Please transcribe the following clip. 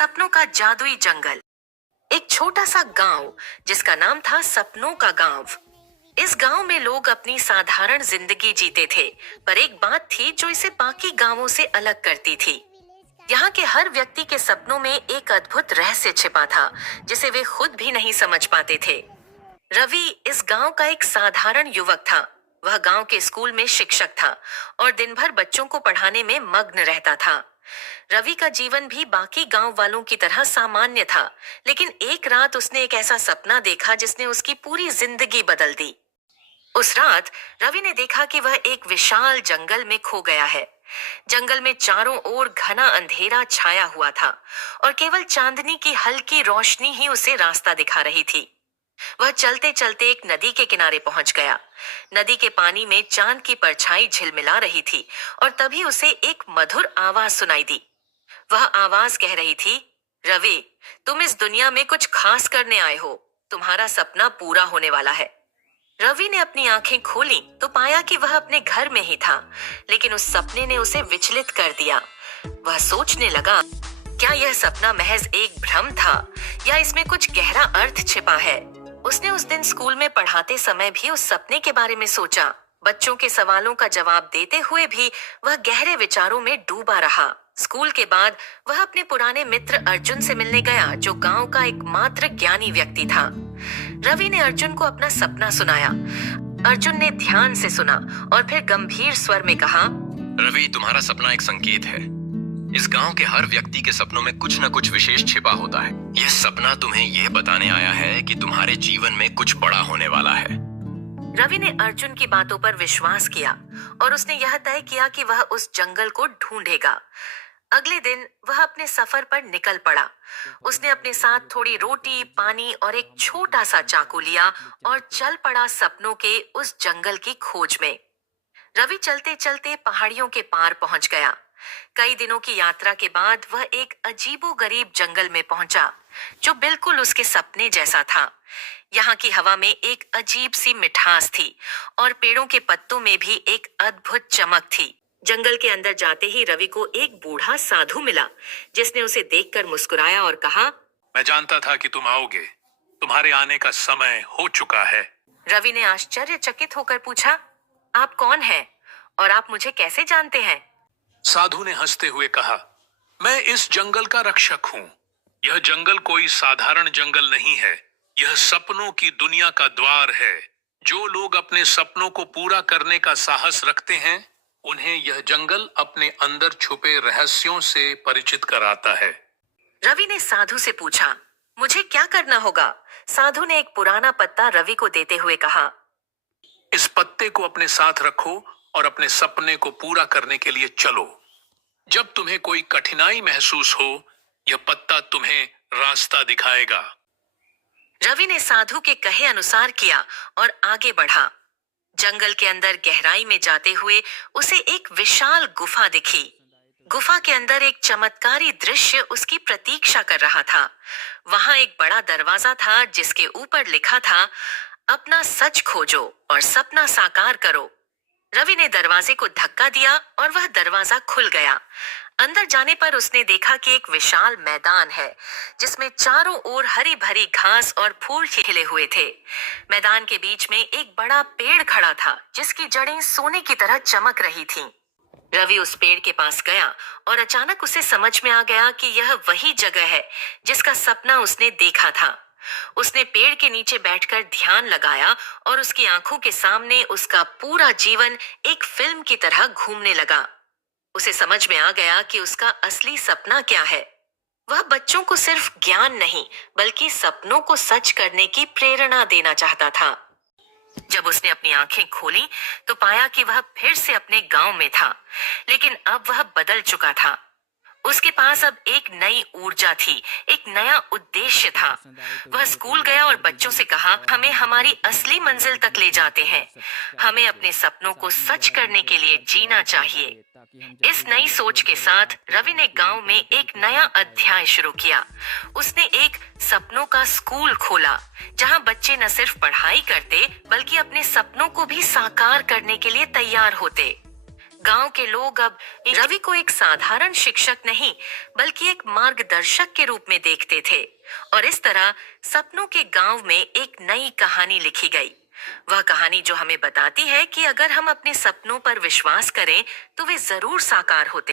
सपनों का जादुई जंगल। एक छोटा सा गांव जिसका नाम था सपनों का गांव। इस गांव में लोग अपनी साधारण जिंदगी जीते थे, पर एक बात थी जो इसे बाकी गांवों से अलग करती थी। यहाँ के हर व्यक्ति के सपनों में एक अद्भुत रहस्य छिपा था, जिसे वे खुद भी नहीं समझ पाते थे। रवि इस गांव का एक साधारण युवक था। वह गांव के स्कूल में शिक्षक था और दिन भर बच्चों को पढ़ाने में मग्न रहता था। रवि का जीवन भी बाकी गांव वालों की तरह सामान्य था, लेकिन एक रात उसने एक ऐसा सपना देखा जिसने उसकी पूरी जिंदगी बदल दी। उस रात रवि ने देखा कि वह एक विशाल जंगल में खो गया है। जंगल में चारों ओर घना अंधेरा छाया हुआ था और केवल चांदनी की हल्की रोशनी ही उसे रास्ता दिखा रही थी। वह चलते चलते एक नदी के किनारे पहुंच गया। नदी के पानी में चांद की परछाई झिलमिला रही थी और तभी उसे एक मधुर आवाज सुनाई दी। वह आवाज कह रही थी, रवि, तुम इस दुनिया में कुछ खास करने आए हो। तुम्हारा सपना पूरा होने वाला है। रवि ने अपनी आंखें खोली तो पाया कि वह अपने घर में ही था, लेकिन उस सपने ने उसे विचलित कर दिया। वह सोचने लगा, क्या यह सपना महज एक भ्रम था या इसमें कुछ गहरा अर्थ छिपा है। उसने उस दिन स्कूल में पढ़ाते समय भी उस सपने के बारे में सोचा। बच्चों के सवालों का जवाब देते हुए भी वह गहरे विचारों में डूबा रहा। स्कूल के बाद वह अपने पुराने मित्र अर्जुन से मिलने गया, जो गांव का एकमात्र ज्ञानी व्यक्ति था। रवि ने अर्जुन को अपना सपना सुनाया। अर्जुन ने ध्यान से सुना और फिर गंभीर स्वर में कहा, रवि, तुम्हारा सपना एक संकेत है। इस गांव के हर व्यक्ति के सपनों में कुछ न कुछ विशेष छिपा होता है। यह सपना तुम्हें यह बताने आया है कि तुम्हारे जीवन में कुछ बड़ा होने वाला है। रवि ने अर्जुन की बातों पर विश्वास किया और उसने यह तय किया कि वह उस जंगल को ढूंढेगा। अगले दिन वह अपने सफर पर निकल पड़ा। उसने अपने साथ थोड़ी रोटी, पानी और एक छोटा सा चाकू लिया और चल पड़ा सपनों के उस जंगल की खोज में। रवि चलते चलते पहाड़ियों के पार पहुंच गया। कई दिनों की यात्रा के बाद वह एक अजीबोगरीब जंगल में पहुंचा, जो बिल्कुल उसके सपने जैसा था। यहाँ की हवा में एक अजीब सी मिठास थी और पेड़ों के पत्तों में भी एक अद्भुत चमक थी। जंगल के अंदर जाते ही रवि को एक बूढ़ा साधु मिला, जिसने उसे देखकर मुस्कुराया और कहा, मैं जानता था कि तुम आओगे। तुम्हारे आने का समय हो चुका है। रवि ने आश्चर्यचकित होकर पूछा, आप कौन हैं और आप मुझे कैसे जानते हैं? साधु ने हंसते हुए कहा, मैं इस जंगल का रक्षक हूँ। यह जंगल कोई साधारण जंगल नहीं है। यह सपनों की दुनिया का द्वार है। जो लोग अपने सपनों को पूरा करने का साहस रखते हैं, उन्हें यह जंगल अपने अंदर छुपे रहस्यों से परिचित कराता है। रवि ने साधु से पूछा, मुझे क्या करना होगा? साधु ने एक पुराना पत्ता रवि को देते हुए कहा, इस पत्ते को अपने साथ रखो और अपने सपने को पूरा करने के लिए चलो। जब तुम्हें कोई कठिनाई महसूस हो, यह पत्ता तुम्हें रास्ता दिखाएगा। रवि ने साधु के कहे अनुसार किया और आगे बढ़ा। जंगल के अंदर गहराई में जाते हुए उसे एक विशाल गुफा दिखी। गुफा के अंदर एक चमत्कारी दृश्य उसकी प्रतीक्षा कर रहा था। वहां एक बड़ा दरवाजा था, जिसके ऊपर लिखा था, अपना सच खोजो और सपना साकार करो। रवि ने दरवाजे को धक्का दिया और वह दरवाजा खुल गया। अंदर जाने पर उसने देखा कि एक विशाल मैदान है, जिसमें चारों ओर हरी भरी घास और फूल खिले हुए थे। मैदान के बीच में एक बड़ा पेड़ खड़ा था, जिसकी जड़ें सोने की तरह चमक रही थीं। रवि उस पेड़ के पास गया और अचानक उसे समझ में आ गया कि यह वही जगह है जिसका सपना उसने देखा था। उसने पेड़ के नीचे बैठकर ध्यान लगाया और उसकी आंखों के सामने उसका पूरा जीवन एक फिल्म की तरह घूमने लगा। उसे समझ में आ गया कि उसका असली सपना क्या है। वह बच्चों को सिर्फ ज्ञान नहीं, बल्कि सपनों को सच करने की प्रेरणा देना चाहता था। जब उसने अपनी आंखें खोली तो पाया कि वह फिर से अपने गांव में था, लेकिन अब वह बदल चुका था। उसके पास अब एक नई ऊर्जा थी, एक नया उद्देश्य था। वह स्कूल गया और बच्चों से कहा, हमें हमारी असली मंजिल तक ले जाते हैं। हमें अपने सपनों को सच करने के लिए जीना चाहिए। इस नई सोच के साथ रवि ने गांव में एक नया अध्याय शुरू किया। उसने एक सपनों का स्कूल खोला, जहां बच्चे न सिर्फ पढ़ाई करते, बल्कि अपने सपनों को भी साकार करने के लिए तैयार होते। गांव के लोग अब रवि को एक साधारण शिक्षक नहीं बल्कि एक मार्गदर्शक के रूप में देखते थे और इस तरह सपनों के गांव में एक नई कहानी लिखी गई। वह कहानी जो हमें बताती है कि अगर हम अपने सपनों पर विश्वास करें तो वे जरूर साकार होते